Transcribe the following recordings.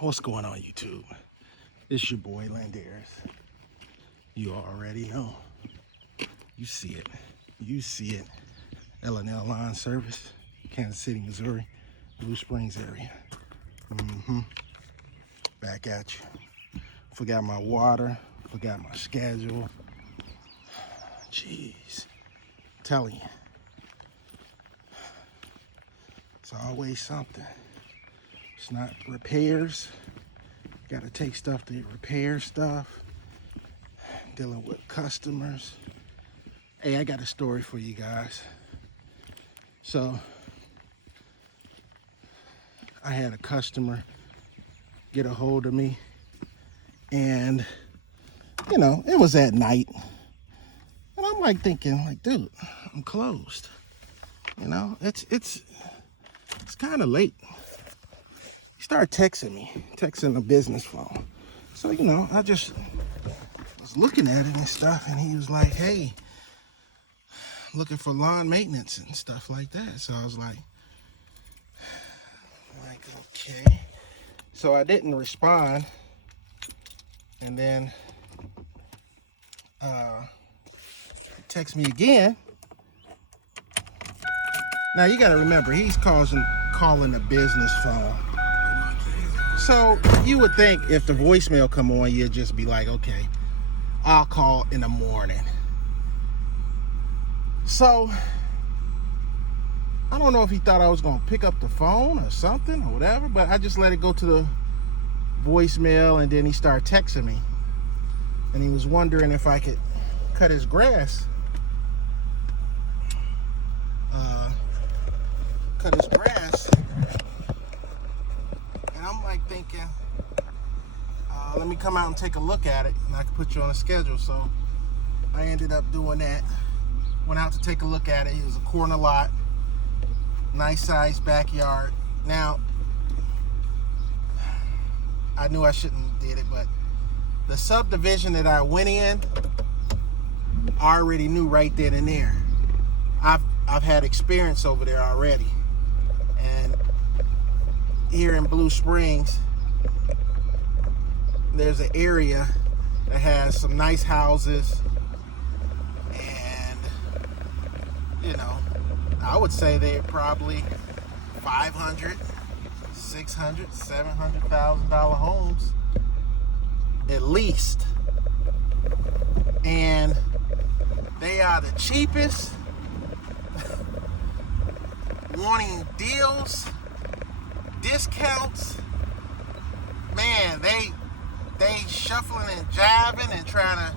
What's going on, YouTube? It's your boy Landaris. You already know. You see it. You see it. L&L Line Service, Kansas City, Missouri, Blue Springs area. Back at you. Forgot my water. Forgot my schedule. Jeez. I'm telling you. It's always something. It's not repairs. Got to take stuff to repair stuff. Dealing with customers. Hey, I got a story for you guys. So, I had a customer get a hold of me, and it was at night, and I'm like thinking, like, dude, I'm closed. It's kind of late. He started texting me, texting a business phone. So, I just was looking at it and stuff, and he was like, hey, looking for lawn maintenance and stuff like that. So I was like, okay. So I didn't respond, and then he texted me again. Now you got to remember, he's calling a business phone. So you would think if the voicemail come on, you'd just be like, okay, I'll call in the morning. So I don't know if he thought I was going to pick up the phone or something or whatever, but I just let it go to the voicemail, and then he started texting me. And he was wondering if I could cut his grass. And I'm like thinking, let me come out and take a look at it, and I can put you on a schedule. So I ended up doing that. Went out to take a look at it. It was a corner lot, nice sized backyard. Now, I knew I shouldn't have did it, but the subdivision that I went in, I already knew right then and there. I've had experience over there already. And here in Blue Springs, there's an area that has some nice houses. I would say they're probably $500,000, $600,000, $700,000 homes at least, and they are the cheapest. Wanting deals, discounts, man, they shuffling and jiving and trying to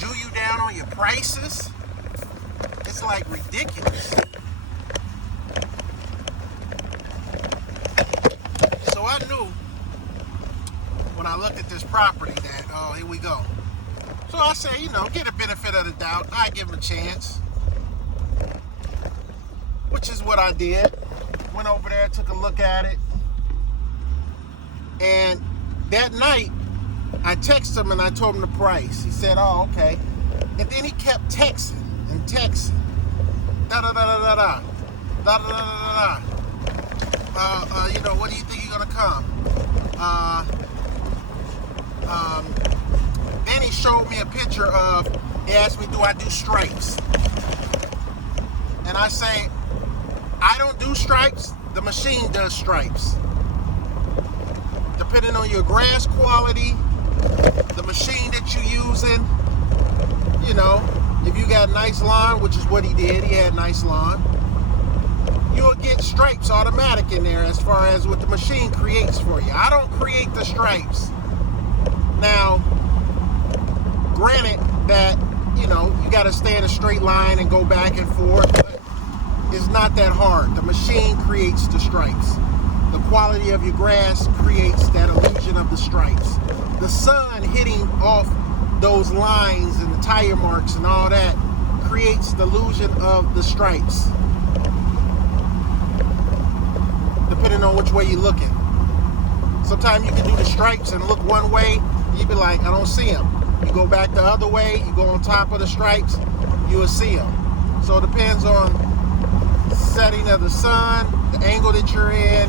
jew you down on your prices. It's like ridiculous. So I knew when I looked at this property that, oh, here we go. So I said, get a benefit of the doubt. I give him a chance. Which is what I did. Went over there, took a look at it. And that night, I texted him and I told him the price. He said, oh, okay. And then he kept texting and texting. Da-da-da-da-da-da. Da-da-da-da-da-da. What do you think you're gonna come? Then he showed me a picture of, he asked me, do I do stripes? And I say, I don't do stripes, the machine does stripes. Depending on your grass quality, the machine that you're using, if you got nice lawn, which is what he did, he had nice lawn, you'll get stripes automatic in there as far as what the machine creates for you. I don't create the stripes. Now, granted that, you got to stay in a straight line and go back and forth, but it's not that hard. The machine creates the stripes. The quality of your grass creates that illusion of the stripes. The sun hitting off those lines and the tire marks and all that creates the illusion of the stripes, depending on which way you're looking. Sometimes you can do the stripes and look one way, you be like, I don't see them. You go back the other way, you go on top of the stripes, you will see them. So it depends on setting of the sun, the angle that you're in,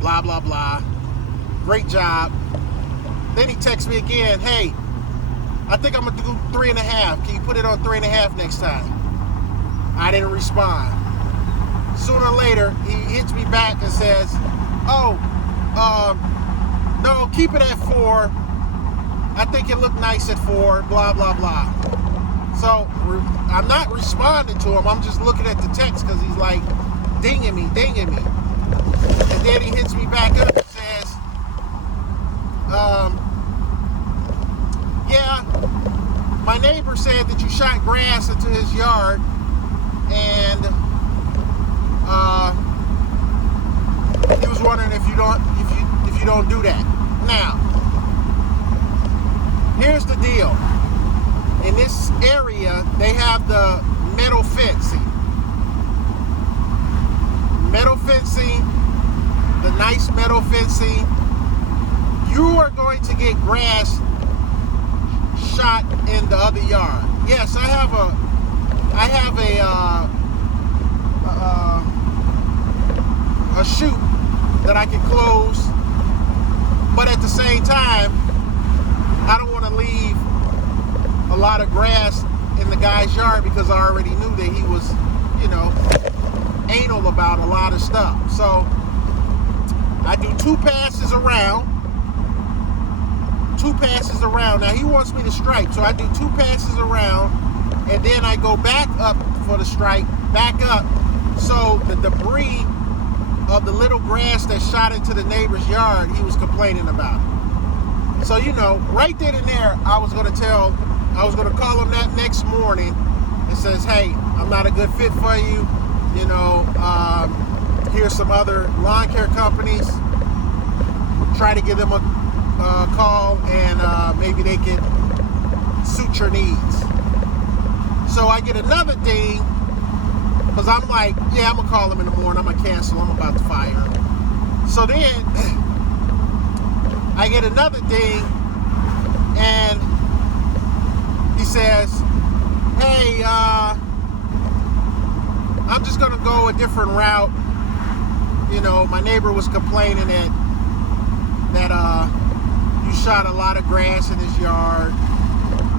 blah, blah, blah. Great job. Then he texts me again, hey, I think I'm gonna do 3.5. Can you put it on 3.5 next time? I didn't respond. Sooner or later, he hits me back and says, oh, no, keep it at 4. I think it looked nice at 4, blah, blah, blah. So I'm not responding to him. I'm just looking at the text because he's like dinging me. And then he hits me back up and says, yeah, my neighbor said that you shot grass into his yard, and he was wondering if you don't do that. Now, here's the deal. In this area, they have the metal fencing. The nice metal fencing. You are going to get grass shot in the other yard. Yes, I have a chute that I can close, but at the same time, I don't want to leave a lot of grass in the guy's yard because I already knew that he was, anal about a lot of stuff. So I do 2 passes around. Now he wants me to stripe, so I do 2 passes around, and then I go back up for the stripe, back up, so the debris of the little grass that shot into the neighbor's yard, he was complaining about it. So, right then and there, I was going to call him that next morning and says, hey, I'm not a good fit for you. Here's some other lawn care companies. Try to give them a call, and maybe they can suit your needs. So I get another ding, because I'm like, yeah, I'm going to call him in the morning. I'm going to cancel. I'm about to fire him. So then I get another ding, and he says, hey, I'm just going to go a different route. My neighbor was complaining that you shot a lot of grass in his yard,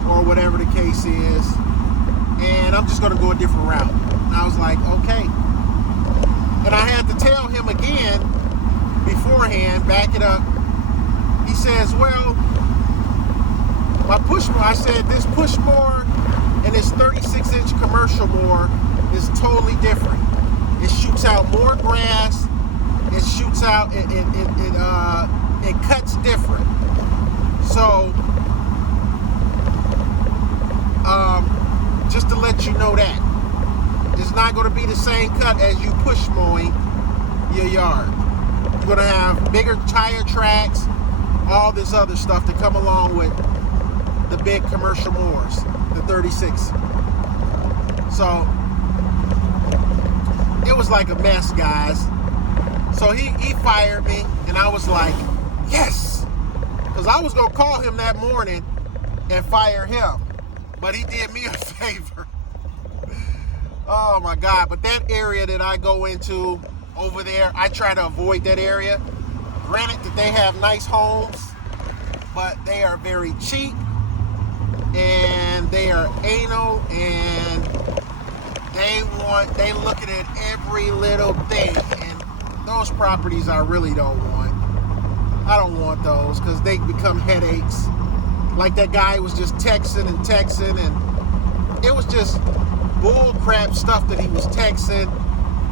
or whatever the case is, and I'm just going to go a different route. And I was like, okay. And I had to tell him again beforehand, back it up. He says, well, my push mower, I said, this push mower and this 36-inch commercial mower is totally different. It shoots out more grass. It shoots out, it cuts different. So, just to let you know that. It's not going to be the same cut as you push mowing your yard. You're going to have bigger tire tracks, all this other stuff to come along with the big commercial mowers, the 36. So, it was like a mess, guys. So he fired me, and I was like, yes! Because I was going to call him that morning and fire him. But he did me a favor. Oh my God. But that area that I go into over there, I try to avoid that area. Granted that they have nice homes, but they are very cheap, and they are anal, and they looking at every little thing. And those properties I really don't want. I don't want those because they become headaches. Like that guy was just texting, and it was just bull crap stuff that he was texting,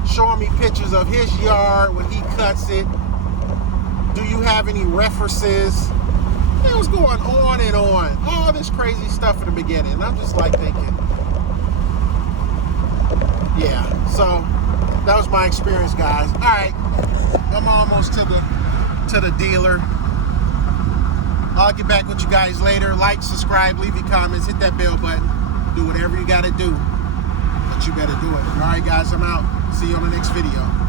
showing me pictures of his yard when he cuts it. Do you have any references? It was going on and on. All this crazy stuff in the beginning. And I'm just like thinking, yeah. So that was my experience, guys. All right, I'm almost to the dealer. I'll get back with you guys later. Like, subscribe, leave your comments, hit that bell button. Do whatever you got to do, but you better do it. All right, guys, I'm out. See you on the next video.